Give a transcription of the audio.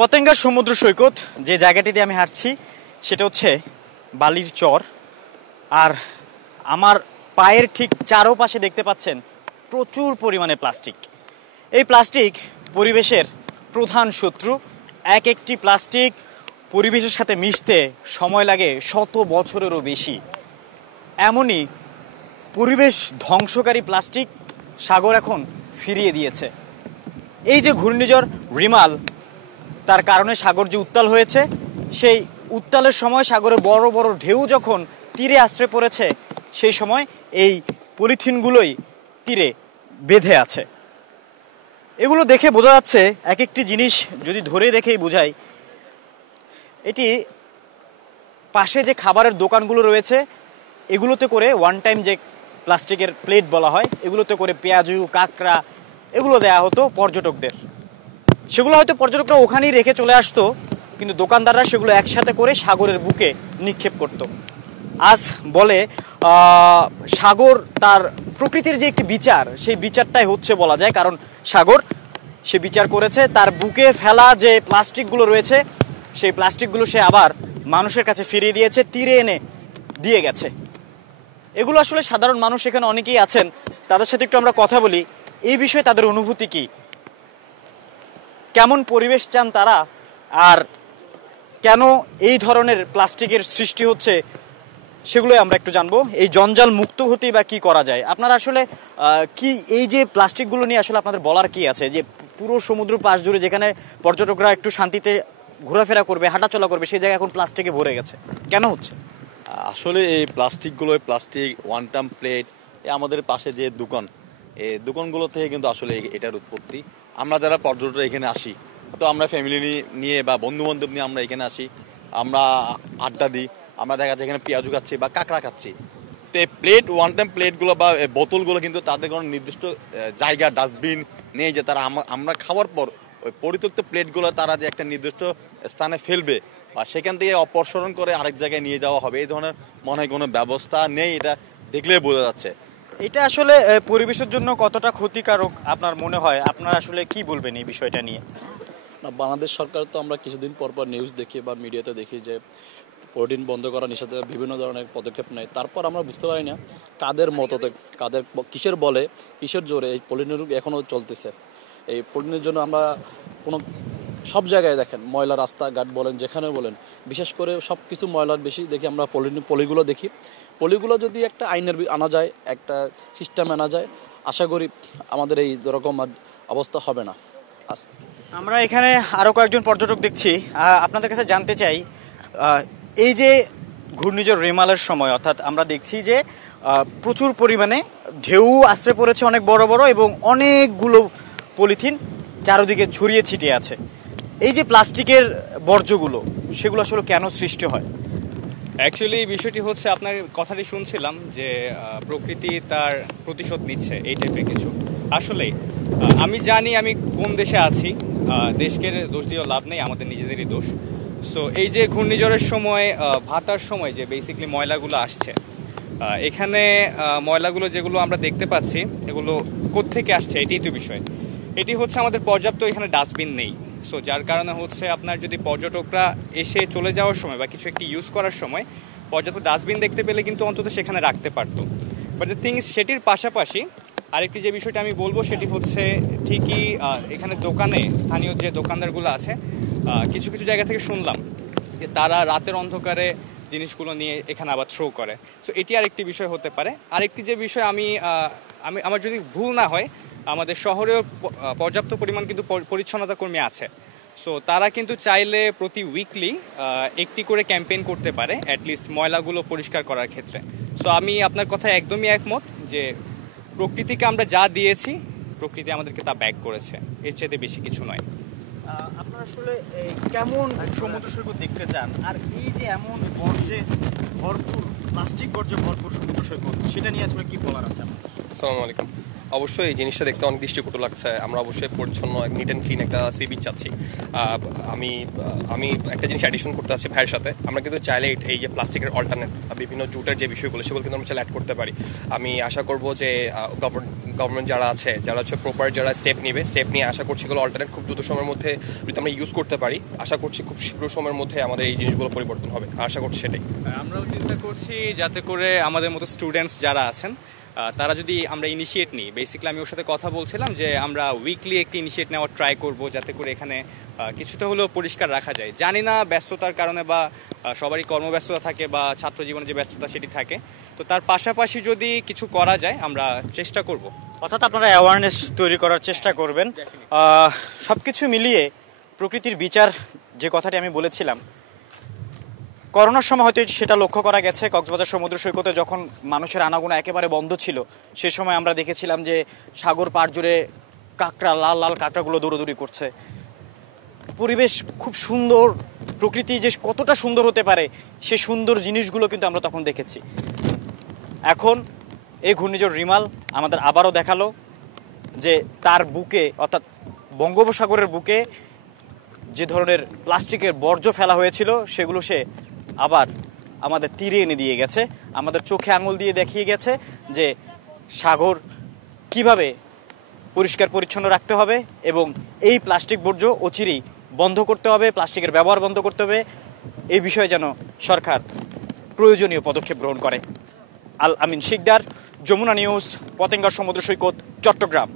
পতেঙ্গা সমুদ্র সৈকত যে জায়গাটিতে আমি হাঁটছি সেটা হচ্ছে বালির চর। আর আমার পায়ের ঠিক চারপাশে দেখতে পাচ্ছেন প্রচুর পরিমাণে প্লাস্টিক। এই প্লাস্টিক পরিবেশের প্রধান শত্রু। এক একটি প্লাস্টিক পরিবেশের সাথে মিশতে সময় লাগে 100 বছরেরও বেশি। এমনই পরিবেশ ধ্বংসকারী প্লাস্টিক সাগর এখন ফিরিয়ে দিয়েছে। এই যে ঘূর্ণিঝড় রিমাল, তার কারণে সাগর যে উত্তাল হয়েছে, সেই উত্তালের সময় সাগরে বড় বড় ঢেউ যখন তীরে আশ্রয় পড়েছে, সেই সময় এই পলিথিনগুলোই তীরে বেঁধে আছে। এগুলো দেখে বোঝা যাচ্ছে, এক একটি জিনিস যদি ধরে দেখেই বোঝাই, এটি পাশে যে খাবারের দোকানগুলো রয়েছে এগুলোতে করে ওয়ান টাইম যে প্লাস্টিকের প্লেট বলা হয়, এগুলোতে করে পেঁয়াজু, কাঁকড়া এগুলো দেয়া হতো পর্যটকদের। সেগুলো হয়তো পর্যটকরা ওখানেই রেখে চলে আসতো, কিন্তু দোকানদাররা সেগুলো একসাথে করে সাগরের বুকে নিক্ষেপ করত। আজ বলে সাগর তার প্রকৃতির যে একটি বিচার, সেই বিচারটাই হচ্ছে বলা যায়, কারণ সাগর সে বিচার করেছে। তার বুকে ফেলা যে প্লাস্টিকগুলো রয়েছে, সেই প্লাস্টিকগুলো সে আবার মানুষের কাছে ফিরিয়ে দিয়েছে, তীরে এনে দিয়ে গেছে। এগুলো আসলে সাধারণ মানুষ এখানে অনেকেই আছেন, তাদের সাথে একটু আমরা কথা বলি। এই বিষয়ে তাদের অনুভূতি কি, কেমন পরিবেশ চান তারা, আর কেন এই ধরনের প্লাস্টিকের সৃষ্টি হচ্ছে, সেগুলোই আমরা একটু জানবো। এই জঞ্জাল মুক্ত হতেই বা কি করা যায়। আপনারা আসলে কি এই যে প্লাস্টিকগুলো নিয়ে আসলে আপনাদের বলার কি আছে, যে পুরো সমুদ্র পাশ জুড়ে যেখানে পর্যটকরা একটু শান্তিতে ঘোরাফেরা করবে, হাঁটাচলা করবে, সেই জায়গায় এখন প্লাস্টিকে ভরে গেছে, কেন হচ্ছে? আসলে এই প্লাস্টিকগুলো, প্লাস্টিক ওয়ান টাইম প্লেট, আমাদের পাশে যে দোকান, এই দোকানগুলো থেকে কিন্তু আসলে এটার উৎপত্তি। আমরা যারা পর্যটক এখানে আসি, তো আমরা ফ্যামিলি নিয়ে বা বন্ধু বান্ধব নিয়ে আমরা এখানে আসি, আমরা আড্ডা দিই, আমরা দেখা যাচ্ছে এখানে পেঁয়াজু খাচ্ছি বা কাঁকড়া খাচ্ছি। তো এই প্লেট, ওয়ান টাইম প্লেটগুলো বা বোতলগুলো কিন্তু তাদের কোনো নির্দিষ্ট জায়গা, ডাস্টবিন নেই যে তারা আমরা খাওয়ার পর ওই পরিত্যক্ত প্লেটগুলো তারা যে একটা নির্দিষ্ট স্থানে ফেলবে বা সেখান থেকে অপসারণ করে আরেক জায়গায় নিয়ে যাওয়া হবে, এই ধরনের মনে হয় কোনো ব্যবস্থা নেই। এটা দেখলেই বোঝা যাচ্ছে। এটা আসলে পরিবেশের জন্য কতটা ক্ষতিকারক আপনার মনে হয়? আপনারা আসলে কি বলবেন এই বিষয়টা নিয়ে? না, বাংলাদেশ সরকার তো আমরা কিছুদিন পর পর নিউজ দেখি বা মিডিয়াতে দেখি যে পলিথিন বন্ধ করা, নিষেধাজ্ঞা, বিভিন্ন ধরনের পদক্ষেপ নেয়। তারপর আমরা বুঝতে পারি না কাদের মততে, কাদের কিসের বলে, কিসের জোরে এই পলিথিনের এখনও চলতেছে। এই পলিথিনের জন্য আমরা সব জায়গায় দেখেন, ময়লা রাস্তাঘাট বলেন, যেখানে বলেন, বিশেষ করে সব কিছু ময়লার বেশি দেখি আমরা পলিগুলো দেখি। পলিগুলো যদি একটা আইনের আনা যায়, একটা সিস্টেম আনা যায়, আশা করি আমাদের এই রকম অবস্থা হবে না। আমরা এখানে আরো কয়েকজন পর্যটক দেখছি। আপনাদের কাছে জানতে চাই, এই যে ঘূর্ণিঝড় রেমালের সময়, অর্থাৎ আমরা দেখছি যে প্রচুর পরিমাণে ঢেউ আশ্রয় পড়েছে অনেক বড় বড়, এবং অনেকগুলো পলিথিন চারদিকে ছড়িয়ে ছিটিয়ে আছে। এই যে প্লাস্টিকের বর্জ্যগুলো, সেগুলো আসলে কেন সৃষ্টি হয়? অ্যাকচুয়ালি এই বিষয়টি হচ্ছে, আপনার কথাটি শুনছিলাম যে প্রকৃতি তার প্রতিশোধ নিচ্ছে, এই টাইপের কিছু। আসলেই আমি জানি আমি কোন দেশে আছি, দেশকে দোষ দিয়েও লাভ নেই, আমাদের নিজেদেরই দোষ। সো এই যে ঘূর্ণিঝড়ের সময়, ভাটার সময় যে বেসিক্যালি ময়লাগুলো আসছে, এখানে ময়লাগুলো যেগুলো আমরা দেখতে পাচ্ছি, এগুলো কোত্থেকে আসছে এটাই তো বিষয়। এটি হচ্ছে আমাদের পর্যাপ্ত এখানে ডাস্টবিন নেই। সো যার কারণে হচ্ছে আপনার যদি পর্যটকরা এসে চলে যাওয়ার সময় বা কিছু একটি ইউজ করার সময় পর্যাপ্ত ডাস্টবিন দেখতে পেলে কিন্তু অন্তত সেখানে রাখতে পারতো। বাট দ্য থিং ইজ, সেটির পাশাপাশি আরেকটি যে বিষয়টা আমি বলবো সেটি হচ্ছে, ঠিকই এখানে দোকানে স্থানীয় যে দোকানদারগুলো আছে, কিছু কিছু জায়গা থেকে শুনলাম যে তারা রাতের অন্ধকারে জিনিসগুলো নিয়ে এখানে আবার থ্রো করে। সো এটি আরেকটি বিষয় হতে পারে। আরেকটি যে বিষয়, আমি আমার যদি ভুল না হয়, আমাদের শহরেও পর্যাপ্ত পরিমাণ কিন্তু পরিচ্ছন্নতা কর্মী আছে। সো তারা কিন্তু চাইলে প্রতি উইকলি একটি করে ক্যাম্পেইন করতে পারে, অ্যাটলিস্ট ময়লাগুলো পরিষ্কার করার ক্ষেত্রে। সো আমি আপনার কথায় একদমই একমত যে প্রকৃতিকে আমরা যা দিয়েছি, প্রকৃতি আমাদেরকে তা ব্যাক করেছে, এর চাইতে বেশি কিছু নয়। আপনারা আসলে কেমন সমুদ্র সৈকত দেখতে চান, আর এই যে এমন বর্জ্যে ভরপুর, প্লাস্টিক বর্জ্যে ভরপুর সমুদ্র সৈকত, সেটা নিয়ে আসলে কি বলার আছে? আসসালামু আলাইকুম। অবশ্যই এই জিনিসটা দেখতে অনেক দৃষ্টিকটু লাগছে। আমরা অবশ্যই পরিচ্ছন্ন, নিট অ্যান্ড ক্লিন একটা সি বিচ চাচ্ছি। আমি একটা জিনিস অ্যাডিশন করতে চাচ্ছি ভাইয়ের সাথে। আমরা কিন্তু চাইলে এই যে প্লাস্টিকের অল্টারনেট, বিভিন্ন জুটের যে বিষয়গুলো, সেগুলো কিন্তু আমরা চাইলে অ্যাড করতে পারি। আমি আশা করব যে গভর্নমেন্ট যারা আছে, যারা হচ্ছে প্রপার যারা স্টেপ নিয়ে আশা করছি এগুলো অল্টারনেট খুব দ্রুত সময়ের মধ্যে যদি আমরা ইউজ করতে পারি, আশা করছি খুব শীঘ্র সময়ের মধ্যে আমাদের এই জিনিসগুলো পরিবর্তন হবে, আশা করছি সেটাই। আমরাও চিন্তা করছি যাতে করে আমাদের মতো স্টুডেন্টস যারা আছেন তারা যদি আমরা ইনিশিয়েট নিই, বেসিক্যালি আমি ওর সাথে কথা বলছিলাম যে আমরা উইকলি একটি ইনিশিয়েট নেওয়ার ট্রাই করব যাতে করে এখানে কিছুটা হলেও পরিষ্কার রাখা যায়। জানি না ব্যস্ততার কারণে বা সবারই কর্মব্যস্ততা থাকে বা ছাত্র জীবনে যে ব্যস্ততা সেটি থাকে, তো তার পাশাপাশি যদি কিছু করা যায় আমরা চেষ্টা করব। অর্থাৎ আপনারা অ্যাওয়ারনেস তৈরি করার চেষ্টা করবেন। সব কিছু মিলিয়ে প্রকৃতির বিচার যে কথাটি আমি বলেছিলাম, করোনার সময় হয়তো সেটা লক্ষ্য করা গেছে। কক্সবাজার সমুদ্র সৈকতে যখন মানুষের আনাগোনা একেবারে বন্ধ ছিল, সে সময় আমরা দেখেছিলাম যে সাগর পাড় জুড়ে কাঁকড়া, লাল লাল কাঁকড়াগুলো দৌড়াদৌড়ি করছে। পরিবেশ খুব সুন্দর, প্রকৃতি যে কতটা সুন্দর হতে পারে সে সুন্দর জিনিসগুলো কিন্তু আমরা তখন দেখেছি। এখন এই ঘূর্ণিঝড় রিমাল আমাদের আবারও দেখালো যে তার বুকে, অর্থাৎ বঙ্গোপসাগরের বুকে যে ধরনের প্লাস্টিকের বর্জ্য ফেলা হয়েছিল সেগুলো সে আবার আমাদের তীরে এনে দিয়ে গেছে, আমাদের চোখে আঙুল দিয়ে দেখিয়ে গেছে যে সাগর কিভাবে পরিষ্কার পরিচ্ছন্ন রাখতে হবে এবং এই প্লাস্টিক বর্জ্য অচিরেই বন্ধ করতে হবে, প্লাস্টিকের ব্যবহার বন্ধ করতে হবে। এই বিষয়ে যেন সরকার প্রয়োজনীয় পদক্ষেপ গ্রহণ করে। আল আমিন শিকদার, যমুনা নিউজ, পতেঙ্গা সমুদ্র সৈকত, চট্টগ্রাম।